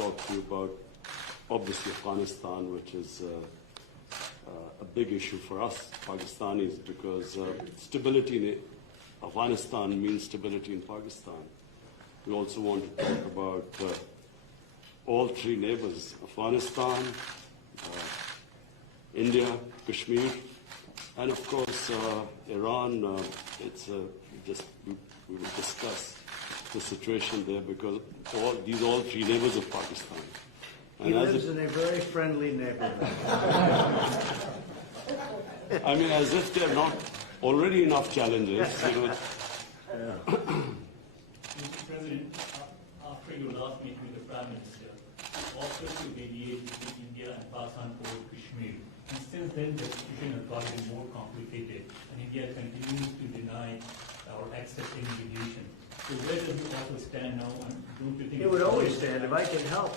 talk to you about, obviously, Afghanistan, which is a big issue for us Pakistanis, because stability in Afghanistan means stability in Pakistan. We also want to talk about all three neighbors: Afghanistan, India, Kashmir, and of course Iran. We will discuss the situation there, because all three neighbors of Pakistan. He lives in a very friendly neighborhood. I mean, as if there are not already enough challenges. Mr. President, after your last meeting with the Prime Minister, offered to mediate between India and Pakistan over Kashmir. And since then, the situation has gotten more complicated, and India continues to deny or accept any mediation. So where does the offer stand now? And don't you think It would always stand. If I can help,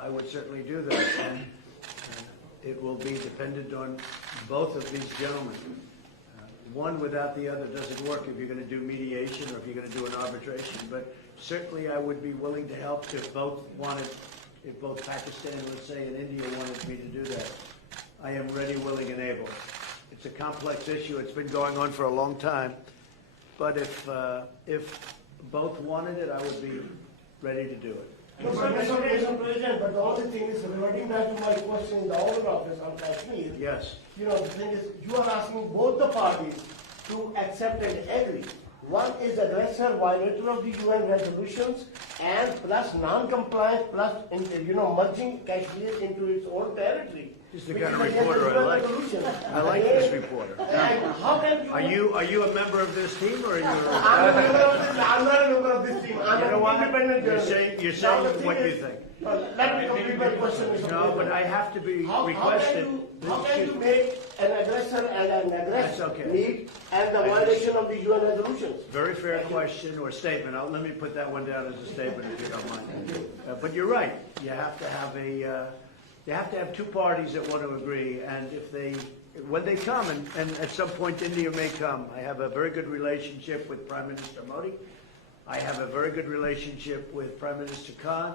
I would certainly do that. And it will be dependent on both of these gentlemen. One without the other doesn't work if you're going to do mediation or if you're going to do an arbitration. But certainly I would be willing to help if both Pakistan, let's say, and India wanted me to do that. I am ready, willing, and able. It's a complex issue. It's been going on for a long time. But if both wanted it, I would be ready to do it. No, Mr. President, but the only thing is, reverting back to my question in the Oval Office on Kashmir, Yes. the thing is, you are asking both the parties to accept and agree. One is aggressor, violator of the UN resolutions, and plus non-compliance, plus merging Kashmir into its own territory. This is the kind of reporter I like. I like this reporter. And how can you? Are you a member of this team, or are you? I'm not a member of this team. I'm an independent journalist. You're saying what you think. Let me complete my question, Mr. No, but I have to be requested. How can you make an aggressor and an aggressor That's okay. meet and the violation of the UN resolutions? Very fair question or statement. Let me put that one down as a statement, if you don't mind. But you're right. You have to have you have to have two parties that want to agree, and when they come, and at some point India may come. I have a very good relationship with Prime Minister Modi. I have a very good relationship with Prime Minister Khan.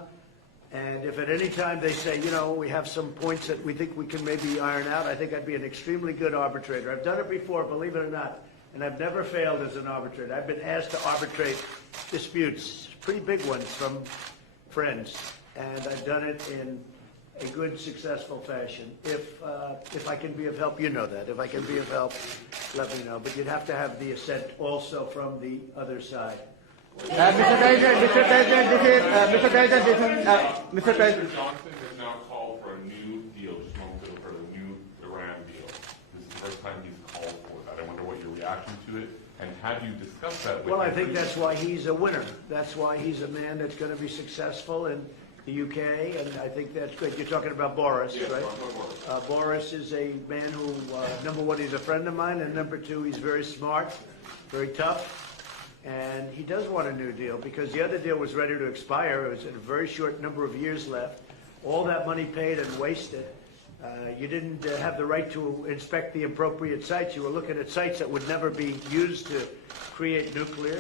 And if at any time they say, we have some points that we think we can maybe iron out, I think I'd be an extremely good arbitrator. I've done it before, believe it or not, and I've never failed as an arbitrator. I've been asked to arbitrate disputes, pretty big ones from friends, and I've done it in a good, successful fashion. If I can be of help, you know that. If I can be of help, let me know. But you'd have to have the assent also from the other side. Mr. President, Johnson has now called for a new deal, just momentarily for a new Iran deal. This is the first time he's called for that. I wonder what your reaction to it, and have you discussed that with him? Well, I think that's why he's a winner. That's why he's a man that's going to be successful in the UK, and I think that's great. You're talking about Boris, yes, right? Boris. Boris is a man who, number one, he's a friend of mine, and number two, he's very smart, very tough. And he does want a new deal, because the other deal was ready to expire. It was in a very short number of years left. All that money paid and wasted. You didn't have the right to inspect the appropriate sites. You were looking at sites that would never be used to create nuclear.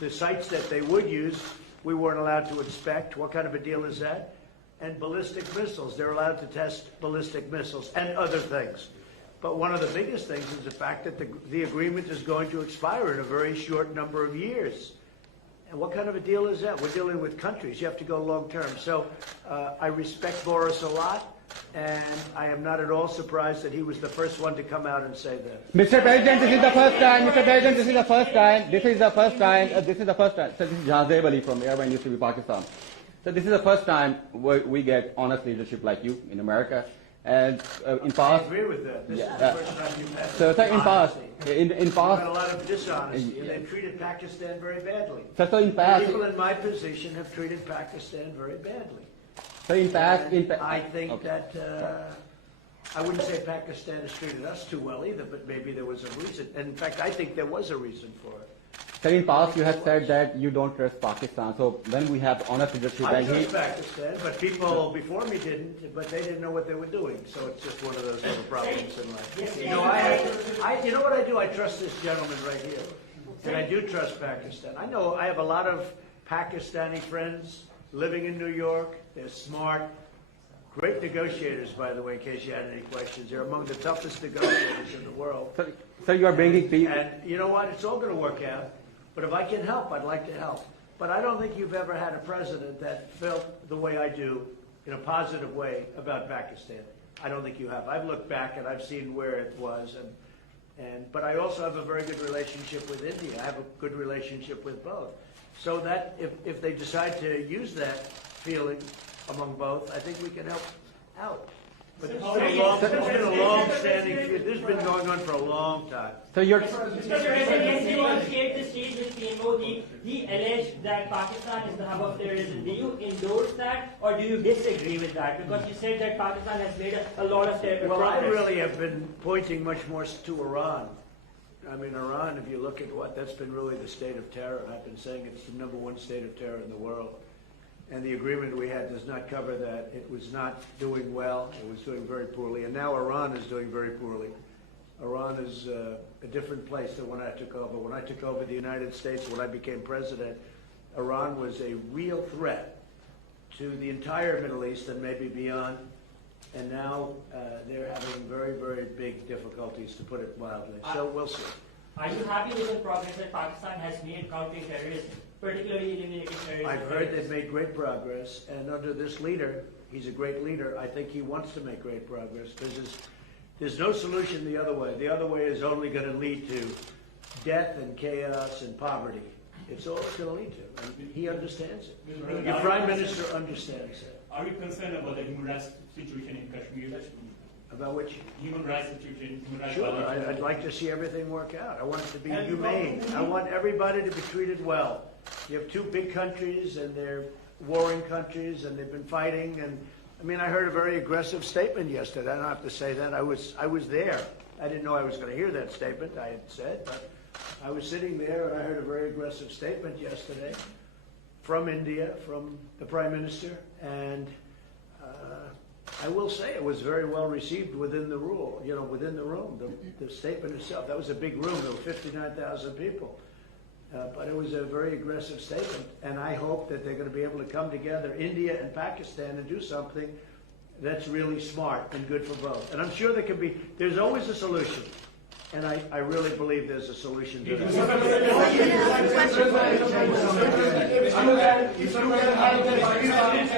The sites that they would use, we weren't allowed to inspect. What kind of a deal is that? And ballistic missiles. They're allowed to test ballistic missiles and other things. But one of the biggest things is the fact that the agreement is going to expire in a very short number of years. And what kind of a deal is that? We're dealing with countries. You have to go long term. So I respect Boris a lot, and I am not at all surprised that he was the first one to come out and say that. Mr. President, this is the first time. Mr. President, this is the first time. This is the first time. This is the first time. So this is Jazeb Ali from Airline Industry, Pakistan. So this is the first time we get honest leadership like you in America. And in past, I agree with that. This is the first time you've had so in past, in You've past, had a lot of dishonesty, and they've treated Pakistan very badly. so in past, People in my position have treated Pakistan very badly. so in past, I think okay. that I wouldn't say Pakistan has treated us too well either, but maybe there was a reason. And in fact, I think there was a reason for it. So in past, you have said that you don't trust Pakistan. So when we have honest leadership, I and trust Pakistan, but people before me didn't, but they didn't know what they were doing. So it's just one of those little problems in life. You know, you know what I do? I trust this gentleman right here. And I do trust Pakistan. I know I have a lot of Pakistani friends, living in New York. They're smart. Great negotiators, by the way, in case you had any questions. They're among the toughest negotiators in the world. So you are bringing people. And you know what? It's all going to work out. But if I can help, I'd like to help. But I don't think you've ever had a president that felt the way I do in a positive way about Pakistan. I don't think you have. I've looked back and I've seen where it was. But I also have a very good relationship with India. I have a good relationship with both. So that if they decide to use that feeling among both, I think we can help out. But it's been a long-standing feud. This has been going on for a long time. So you're. Mr. President, yesterday on Shape the Stage with PMO, he alleged that Pakistan is the hub of terrorism. Do you endorse that or do you disagree with that? Because you said that Pakistan has made a lot of terror Well, I progress. really have been pointing much more to Iran. I mean, Iran, if you look at that's been really the state of terror. I've been saying it's the #1 state of terror in the world. And the agreement we had does not cover that. It was not doing well. It was doing very poorly. And now Iran is doing very poorly. Iran is a different place than when I took over. When I took over the United States, when I became president, Iran was a real threat to the entire Middle East and maybe beyond. And now they're having very, very big difficulties, to put it mildly. So we'll see. Are you happy with the progress that Pakistan has made countering terrorism, particularly eliminating terrorism? I've heard they've made great progress, and under this leader, he's a great leader. I think he wants to make great progress because there's no solution the other way. The other way is only going to lead to death and chaos and poverty. It's all it's going to lead to, and he understands it. Your prime minister understands it. Are you concerned about the human rights situation in Kashmir? About which? Human rights situation, human rights Sure, violations? I'd like to see everything work out. I want it to be humane. I want everybody to be treated well. You have two big countries, and they're warring countries, and they've been fighting. And I mean, I heard a very aggressive statement yesterday. I don't have to say that. I was there. I didn't know I was going to hear that statement. I had said, but I was sitting there, and I heard a very aggressive statement yesterday from India, from the Prime Minister, and I will say it was very well received within the within the room. The statement itself, that was a big room. There were 59,000 people. But it was a very aggressive statement, and I hope that they're going to be able to come together, India and Pakistan, and do something that's really smart and good for both. And I'm sure there's always a solution, and I really believe there's a solution to that. If you can have the experience,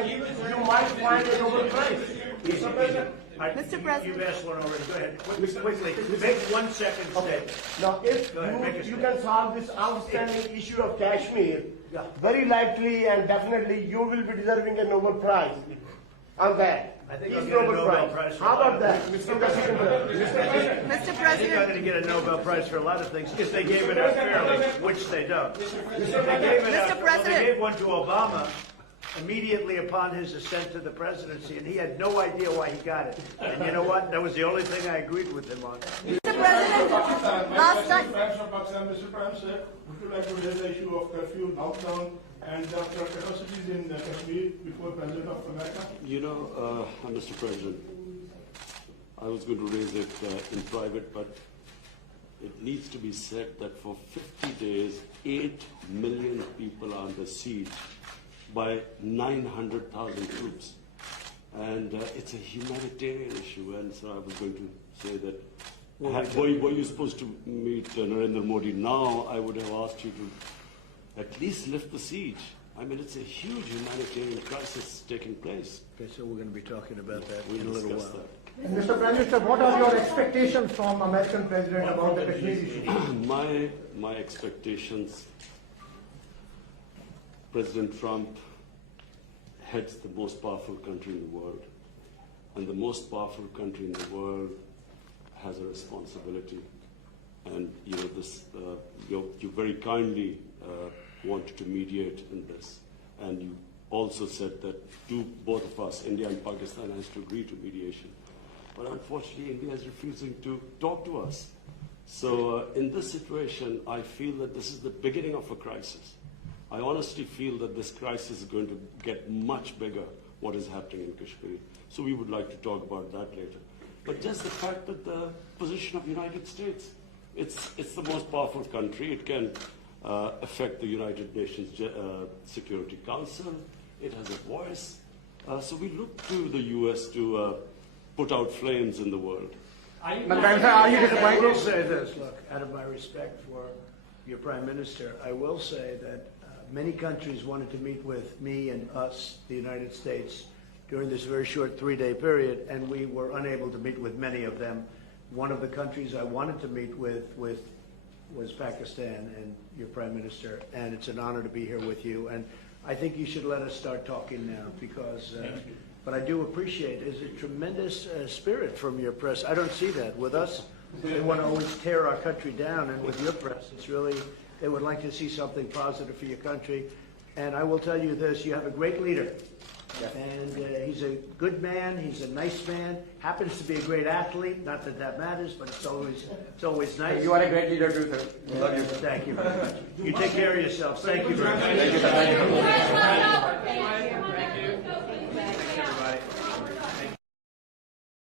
you might find a Nobel Prize. Mr. President. Mr. President. You've asked one already. Go ahead. Quickly. Make 1 second statement. Now, if Go ahead, make a you statement. can solve this outstanding issue of Kashmir, very likely and definitely you will be deserving a Nobel Prize on that. I think Peace I'll get a Nobel Nobel Prize. Prize for How a lot about of that? things. Mr. President. Mr. I think I'm President, going to get a Nobel Prize for a lot of things if they gave it out fairly, which they don't. If they gave it out, Mr. President. They gave one to Obama immediately upon his ascent to the presidency, and he had no idea why he got it. And you know what? That was the only thing I agreed with him on. Mr. President, last time. Mr. Prime Minister, would you like to raise the issue of curfew, lockdown, and the atrocities in Kashmir before President of America? You know, Mr. President, I was going to raise it in private, but it needs to be said that for 50 days, 8 million people are under siege by 900,000 troops. And it's a humanitarian issue, and so I was going to say that were you supposed to meet Narendra Modi now, I would have asked you to at least lift the siege. I mean, it's a huge humanitarian crisis taking place. Okay, so we're going to be talking about that We'll in a little discuss while. that. Mr. Prime Minister, what are your expectations from American President about the Kashmir issue? My expectations, President Trump heads the most powerful country in the world. And the most powerful country in the world has a responsibility. And you know this. You very kindly wanted to mediate in this, and you also said that both of us, India and Pakistan, has to agree to mediation. But unfortunately, India is refusing to talk to us. So in this situation, I feel that this is the beginning of a crisis. I honestly feel that this crisis is going to get much bigger, what is happening in Kashmir. So we would like to talk about that later. But just the fact that the position of the United States, it's the most powerful country. It can affect the United Nations Security Council. it has a voice. So we look to the U.S. to put out flames in the world. Are you But Prime Minister, are you I will disappointed? say this, look, out of my respect for your Prime Minister, I will say that many countries wanted to meet with me and us, the United States, during this very short 3-day period, and we were unable to meet with many of them. One of the countries I wanted to meet with was Pakistan and your Prime Minister, and it's an honor to be here with you. And I think you should let us start talking now, because but I do appreciate it's a tremendous spirit from your press. I don't see that with us. They want to always tear our country down, and with your press, it's really, they would like to see something positive for your country. And I will tell you this, you have a great leader. And he's a good man, he's a nice man, happens to be a great athlete, not that that matters, but it's always nice. You are a great leader too, sir. We love you. Thank you very much. You take care of yourselves. Thank you very much. Thank you, sir. Thank you.